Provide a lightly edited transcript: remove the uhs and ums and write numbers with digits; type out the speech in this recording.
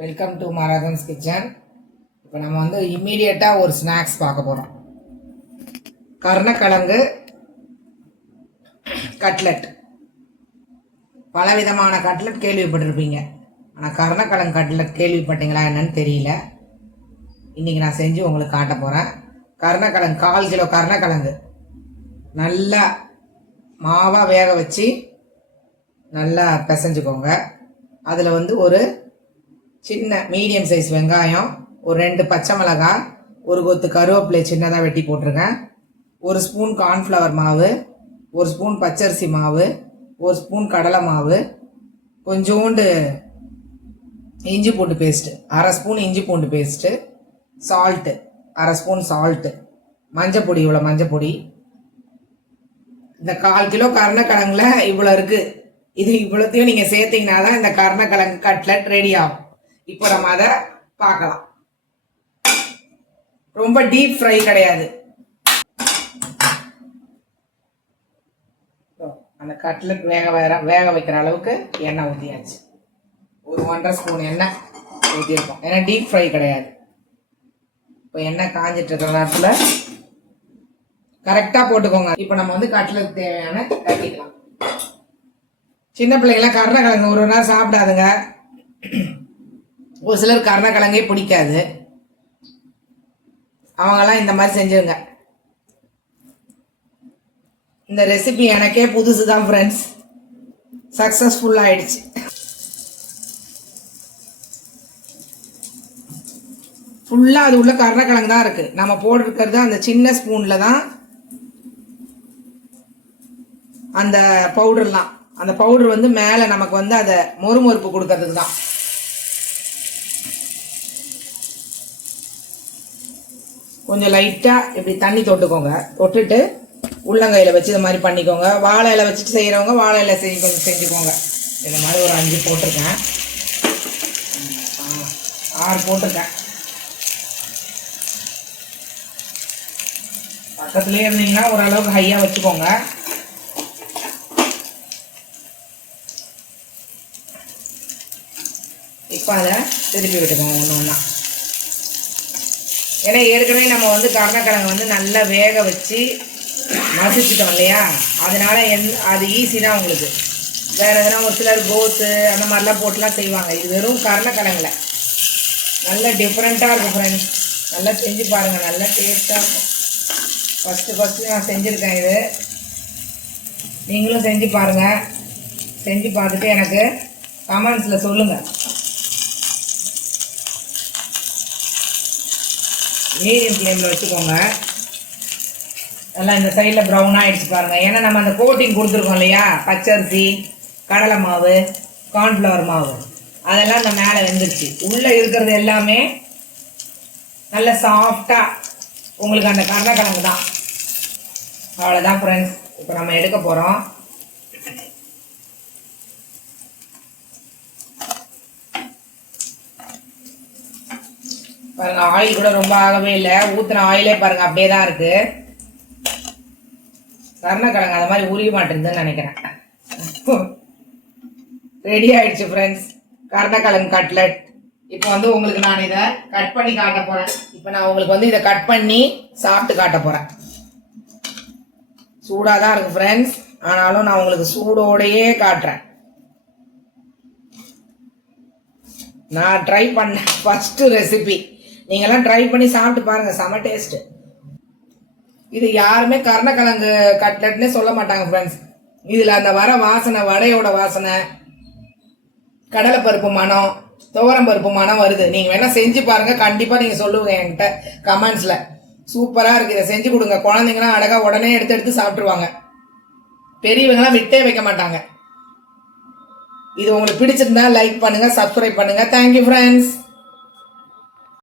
Welcome to மாராதன்ஸ் kitchen. இப்போ நம்ம வந்து இம்மீடியட்டாக ஒரு ஸ்நாக்ஸ் பார்க்க போகிறோம். கருணக்கிழங்கு கட்லெட். பலவிதமான கட்லெட் கேள்விப்பட்டிருப்பீங்க, ஆனால் கருணக்கிழங்கு கட்லெட் கேள்விப்பட்டீங்களா என்னன்னு தெரியல. இன்றைக்கி நான் செஞ்சு உங்களுக்கு காட்ட போகிறேன். கருணக்கிழங்கு 1/4 கிலோ கருணக்கிழங்கு நல்லா மாவாக வேக வச்சு நல்லா பிசைஞ்சுக்கோங்க. அதில் வந்து ஒரு சின்ன மீடியம் சைஸ் வெங்காயம், ஒரு 2 பச்சை மிளகாய், ஒரு கொத்து கருவேப்பிலை சின்னதாக வெட்டி போட்டிருக்கேன், 1 ஸ்பூன் கார்ன்ஃப்ளவர் மாவு, 1 ஸ்பூன் பச்சரிசி மாவு, 1 ஸ்பூன் கடலை மாவு, கொஞ்சோண்டு இஞ்சி பூண்டு பேஸ்ட்டு, 1/2 ஸ்பூன் இஞ்சி பூண்டு பேஸ்ட்டு, சால்ட்டு 1/2 ஸ்பூன் சால்ட்டு, மஞ்சப்பொடி இவ்வளோ மஞ்சப்பொடி. இந்த 1/4 கிலோ கருணக்கிழங்குல இவ்வளோ இருக்குது. இது இவ்வளோத்தையும் நீங்கள் சேர்த்தீங்கன்னா தான் இந்த கருணக்கிழங்கு கட்லெட் ரெடி ஆகும். இப்போ நம்ம அதை பார்க்கலாம். ரொம்ப டீப் ஃப்ரை கிடையாது. அந்த கட்லெட் வேக வைக்கிற அளவுக்கு எண்ணெய் ஊற்றியாச்சு. ஒரு 1.5 ஸ்பூன் எண்ணெய் ஊற்றிருக்கோம், ஏன்னா டீப் ஃப்ரை கிடையாது. இப்போ எண்ணெய் காஞ்சிட்டு இருக்கிற நேரத்தில் கரெக்டாக போட்டுக்கோங்க. இப்போ நம்ம வந்து கட்லெட் தேவையான கட்டிக்கலாம். சின்ன பிள்ளைங்களாம் கருணக்கிழங்கு ஒரு நேரம் சாப்பிடாதுங்க. ஒரு சிலர் கருணக்கிழங்கே பிடிக்காது. அவங்கெல்லாம் இந்த மாதிரி செஞ்சுருங்க. இந்த ரெசிபி எனக்கே புதுசு தான் ஃப்ரெண்ட்ஸ். சக்ஸஸ்ஃபுல் ஆயிடுச்சு. ஃபுல்லாக அது உள்ள கருணக்கிழங்கு தான் இருக்குது. நம்ம போட்டிருக்கிறது அந்த சின்ன ஸ்பூனில் தான் அந்த பவுடர்லாம். அந்த பவுடர் வந்து மேலே நமக்கு வந்து அதை மொறுமொறுப்பு கொடுக்கறதுக்கு தான். கொஞ்சம் லைட்டாக இப்படி தண்ணி தொட்டுக்கோங்க. தொட்டுட்டு உள்ளங்கையில் வச்சு இந்த மாதிரி பண்ணிக்கோங்க. வாழை இலை வச்சுட்டு செய்கிறவங்க வாழை இலை கொஞ்சம் செஞ்சுக்கோங்க. இந்த மாதிரி ஒரு 5 போட்டிருக்கேன், 6 போட்டிருக்கேன். பக்கத்துலேயே இருந்தீங்கன்னா ஓரளவுக்கு ஹையாக வச்சுக்கோங்க. இப்போ அதை திருப்பி விட்டுக்கோங்க ஒன்று ஒன்றா. ஏன்னா ஏற்கனவே நம்ம வந்து கருணக்கிழங்கு வந்து நல்லா வேக வச்சு மசிச்சிட்டோம் இல்லையா, அதனால அது ஈஸி தான் உங்களுக்கு. வேறு எதுனா ஒரு சிலர் கோஸு அந்த மாதிரிலாம் போட்டுலாம் செய்வாங்க. இது வெறும் கருணக்கிழங்குல நல்ல டிஃப்ரெண்ட்டாக இருக்கும் ஃப்ரெண்ட்ஸ். நல்லா செஞ்சு பாருங்கள், நல்லா டேஸ்ட்டாக இருக்கும். ஃபஸ்ட்டு நான் செஞ்சுருக்கேன். இது நீங்களும் செஞ்சு பாருங்கள். செஞ்சு பார்த்துட்டு எனக்கு கமெண்ட்ஸில் சொல்லுங்கள். மீடியம் ஃப்ளேமில் வச்சுக்கோங்க. நல்லா இந்த சைடில் ப்ரௌன் ஆகிடுச்சு பாருங்கள். ஏன்னா நம்ம அந்த கோட்டிங் கொடுத்துருக்கோம் இல்லையா, பச்சரிசி, கடலை மாவு, கார்ன்ஃப்ளவர் மாவு, அதெல்லாம் இந்த மேலே வெந்துருச்சு. உள்ளே இருக்கிறது எல்லாமே நல்ல சாஃப்டாக உங்களுக்கு அந்த கருணக்கிழங்கு தான். அவ்வளோதான் ஃப்ரெண்ட்ஸ். இப்போ நம்ம எடுக்க போகிறோம். பாருங்க, ஆயில் கூட ரொம்ப ஆகவே இல்லை. ஊற்றின ஆயிலே பாருங்க அப்படியே தான் இருக்கு. கருணக்கிழங்கு அது மாதிரி உரிய மாட்டேங்குதுன்னு நினைக்கிறேன். ரெடி ஆயிடுச்சு ஃப்ரெண்ட்ஸ், கருணக்கிழங்கு கட்லெட். இப்போ வந்து உங்களுக்கு நான் இதை கட் பண்ணி காட்ட போறேன். இப்போ நான் உங்களுக்கு வந்து இதை கட் பண்ணி சாப்பிட்டு காட்ட போறேன். சூடாக தான் இருக்கு ஃப்ரெண்ட்ஸ், ஆனாலும் நான் உங்களுக்கு சூடோடையே காட்டுறேன். நான் ட்ரை பண்ண ஃபர்ஸ்ட் ரெசிபி. நீங்கள்லாம் ட்ரை பண்ணி சாப்பிட்டு பாருங்கள், செம டேஸ்ட்டு. இது யாருமே கருணக்கிழங்கு கட்லெட்னே சொல்ல மாட்டாங்க ஃப்ரெண்ட்ஸ். இதில் அந்த வர வாசனை, வடையோட வாசனை, கடலைப்பருப்பு மனம், துவரம்பருப்பு மனம் வருது. நீங்கள் வேணால் செஞ்சு பாருங்கள், கண்டிப்பாக நீங்கள் சொல்லுவீங்க என்கிட்ட கமெண்ட்ஸில். சூப்பராக இருக்குது. இதை செஞ்சு கொடுங்க. குழந்தைங்களாம் அழகாக உடனே எடுத்து சாப்பிட்ருவாங்க. பெரியவங்களாம் விட்டே வைக்க மாட்டாங்க. இது உங்களுக்கு பிடிச்சிருந்தா லைக் பண்ணுங்கள், சப்ஸ்கிரைப் பண்ணுங்கள். Thank you friends.